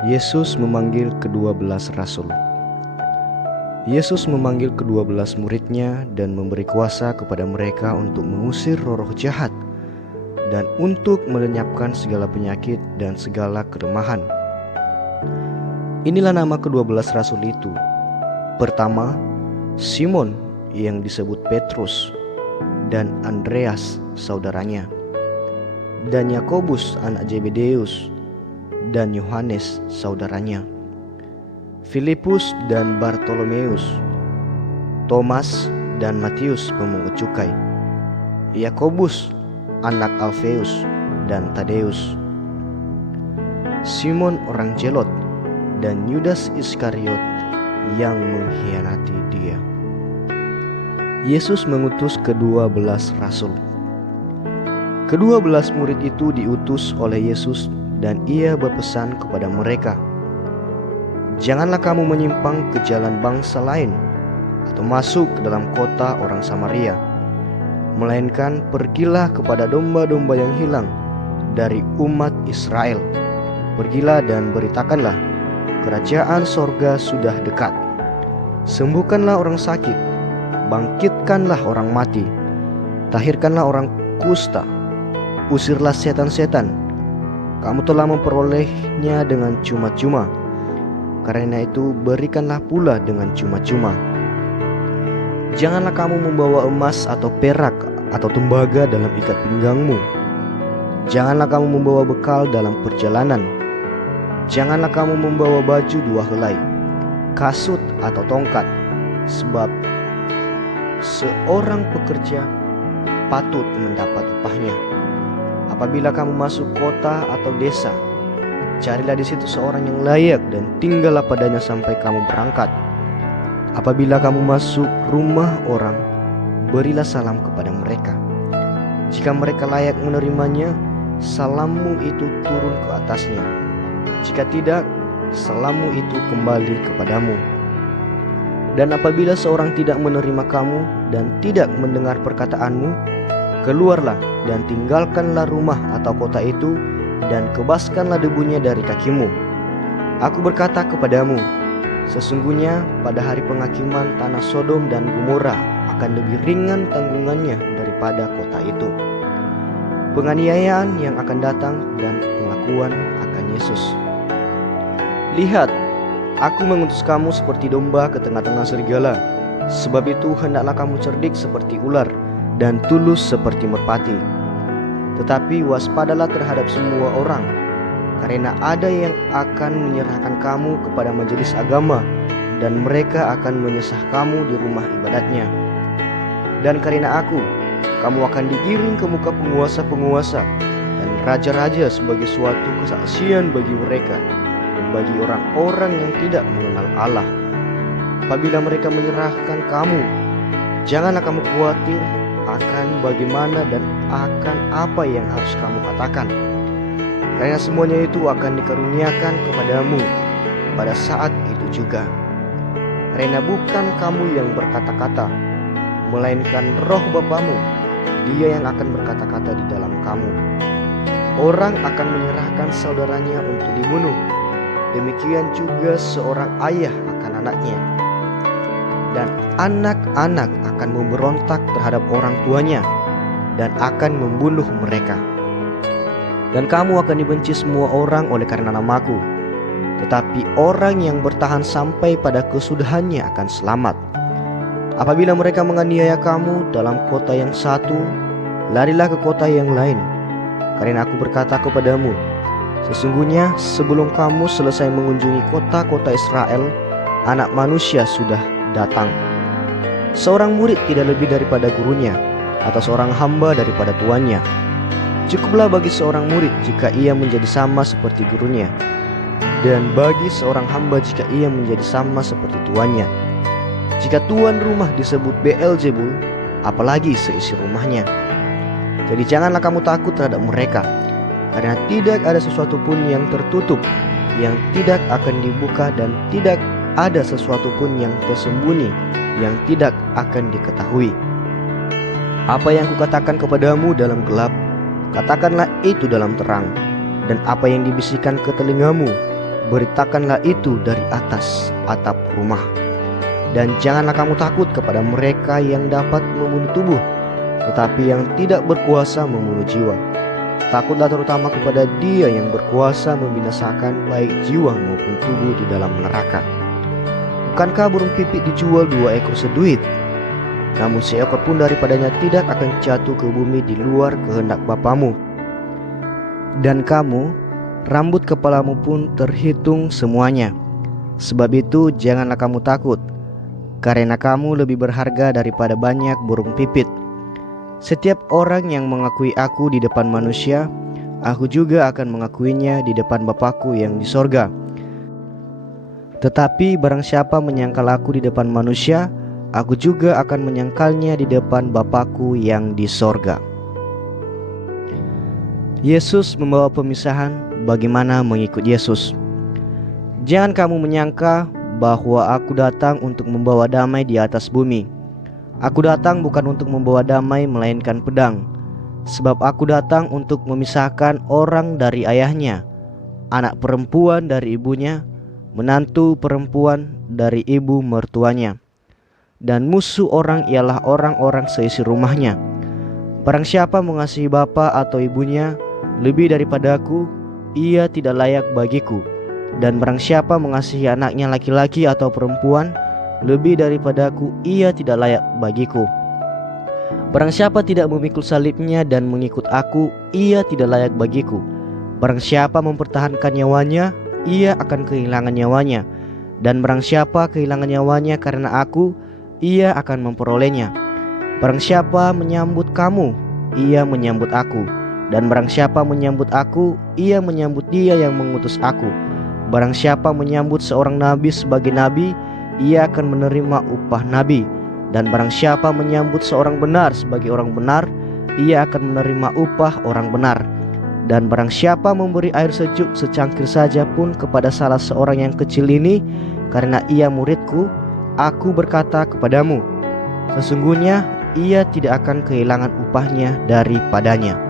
Yesus memanggil ke-12 rasul. Yesus memanggil ke-12 muridnya dan memberi kuasa kepada mereka untuk mengusir roh-roh jahat dan untuk melenyapkan segala penyakit dan segala kelemahan. Inilah nama ke-12 rasul itu. Pertama, Simon yang disebut Petrus dan Andreas saudaranya, dan Yakobus anak Zebedeus dan Yohanes saudaranya, Filipus dan Bartolomeus, Thomas dan Matius pemungut cukai, Yakobus anak Alfeus dan Tadeus, Simon orang Zelot, dan Yudas Iskariot yang mengkhianati dia. Yesus mengutus ke-12 rasul. Ke-12 murid itu diutus oleh Yesus dan ia berpesan kepada mereka, "Janganlah kamu menyimpang ke jalan bangsa lain atau masuk ke dalam kota orang Samaria, melainkan pergilah kepada domba-domba yang hilang dari umat Israel. Pergilah dan beritakanlah, kerajaan sorga sudah dekat. Sembuhkanlah orang sakit, bangkitkanlah orang mati, tahirkanlah orang kusta, usirlah setan-setan. Kamu telah memperolehnya dengan cuma-cuma, karena itu berikanlah pula dengan cuma-cuma. Janganlah kamu membawa emas atau perak atau tembaga dalam ikat pinggangmu. Janganlah kamu membawa bekal dalam perjalanan. Janganlah kamu membawa baju 2 helai, kasut atau tongkat, sebab seorang pekerja patut mendapat upahnya. Apabila kamu masuk kota atau desa, carilah di situ seorang yang layak dan tinggallah padanya sampai kamu berangkat. Apabila kamu masuk rumah orang, berilah salam kepada mereka. Jika mereka layak menerimanya, salammu itu turun ke atasnya. Jika tidak, salammu itu kembali kepadamu. Dan apabila seorang tidak menerima kamu dan tidak mendengar perkataanmu, keluarlah dan tinggalkanlah rumah atau kota itu dan kebaskanlah debunya dari kakimu. Aku berkata kepadamu, sesungguhnya pada hari penghakiman tanah Sodom dan Gomora akan lebih ringan tanggungannya daripada kota itu. Penganiayaan yang akan datang dan pengakuan akan Yesus. Lihat, aku mengutus kamu seperti domba ke tengah-tengah serigala. Sebab itu hendaklah kamu cerdik seperti ular dan tulus seperti merpati. Tetapi waspadalah terhadap semua orang, karena ada yang akan menyerahkan kamu kepada majelis agama, dan mereka akan menyesah kamu di rumah ibadatnya. Dan karena aku, kamu akan digiring ke muka penguasa-penguasa dan raja-raja sebagai suatu kesaksian bagi mereka dan bagi orang-orang yang tidak mengenal Allah. Apabila mereka menyerahkan kamu, janganlah kamu khawatir akan bagaimana dan akan apa yang harus kamu katakan, karena semuanya itu akan dikaruniakan kepadamu pada saat itu juga. Karena bukan kamu yang berkata-kata, melainkan Roh Bapamu, Dia yang akan berkata-kata di dalam kamu. Orang akan menyerahkan saudaranya untuk dibunuh, demikian juga seorang ayah akan anaknya, dan anak-anak akan memberontak terhadap orang tuanya dan akan membunuh mereka. Dan kamu akan dibenci semua orang oleh karena namaku, tetapi orang yang bertahan sampai pada kesudahannya akan selamat. Apabila mereka menganiaya kamu dalam kota yang satu, larilah ke kota yang lain. Karena aku berkata kepadamu, sesungguhnya sebelum kamu selesai mengunjungi kota-kota Israel, Anak Manusia sudah datang. Seorang murid tidak lebih daripada gurunya, atau seorang hamba daripada tuannya. Cukuplah bagi seorang murid jika ia menjadi sama seperti gurunya, dan bagi seorang hamba jika ia menjadi sama seperti tuannya. Jika tuan rumah disebut Beelzebul, apalagi seisi rumahnya. Jadi janganlah kamu takut terhadap mereka, karena tidak ada sesuatu pun yang tertutup yang tidak akan dibuka, dan tidak ada sesuatu pun yang tersembunyi yang tidak akan diketahui. Apa yang kukatakan kepadamu dalam gelap, katakanlah itu dalam terang, dan apa yang dibisikkan ke telingamu, beritakanlah itu dari atas atap rumah. Dan janganlah kamu takut kepada mereka yang dapat membunuh tubuh, tetapi yang tidak berkuasa membunuh jiwa. Takutlah terutama kepada Dia yang berkuasa membinasakan baik jiwa maupun tubuh di dalam neraka. Bukankah burung pipit dijual 2 ekor seduit? Namun seekor pun daripadanya tidak akan jatuh ke bumi di luar kehendak Bapamu. Dan kamu, rambut kepalamu pun terhitung semuanya. Sebab itu janganlah kamu takut, karena kamu lebih berharga daripada banyak burung pipit. Setiap orang yang mengakui aku di depan manusia, aku juga akan mengakuinya di depan Bapa-Ku yang di sorga. Tetapi barang siapa menyangkal aku di depan manusia, aku juga akan menyangkalnya di depan Bapa-Ku yang di sorga. Yesus membawa pemisahan bagaimana mengikut Yesus. Jangan kamu menyangka bahwa aku datang untuk membawa damai di atas bumi. Aku datang bukan untuk membawa damai melainkan pedang. Sebab aku datang untuk memisahkan orang dari ayahnya, anak perempuan dari ibunya, menantu perempuan dari ibu mertuanya. Dan musuh orang ialah orang-orang seisi rumahnya. Barang siapa mengasihi bapa atau ibunya lebih daripadaku, ia tidak layak bagiku. Dan barang siapa mengasihi anaknya laki-laki atau perempuan lebih daripadaku, ia tidak layak bagiku. Barang siapa tidak memikul salibnya dan mengikut aku, ia tidak layak bagiku. Barang siapa mempertahankan nyawanya, ia akan kehilangan nyawanya. Dan barang siapa kehilangan nyawanya karena aku, ia akan memperolehnya. Barang siapa menyambut kamu, ia menyambut aku. Dan barang siapa menyambut aku, ia menyambut Dia yang mengutus aku. Barang siapa menyambut seorang nabi sebagai nabi, ia akan menerima upah nabi. Dan barang siapa menyambut seorang benar sebagai orang benar, ia akan menerima upah orang benar. Dan barang siapa memberi air sejuk secangkir saja pun kepada salah seorang yang kecil ini, karena ia muridku, aku berkata kepadamu, sesungguhnya ia tidak akan kehilangan upahnya daripadanya.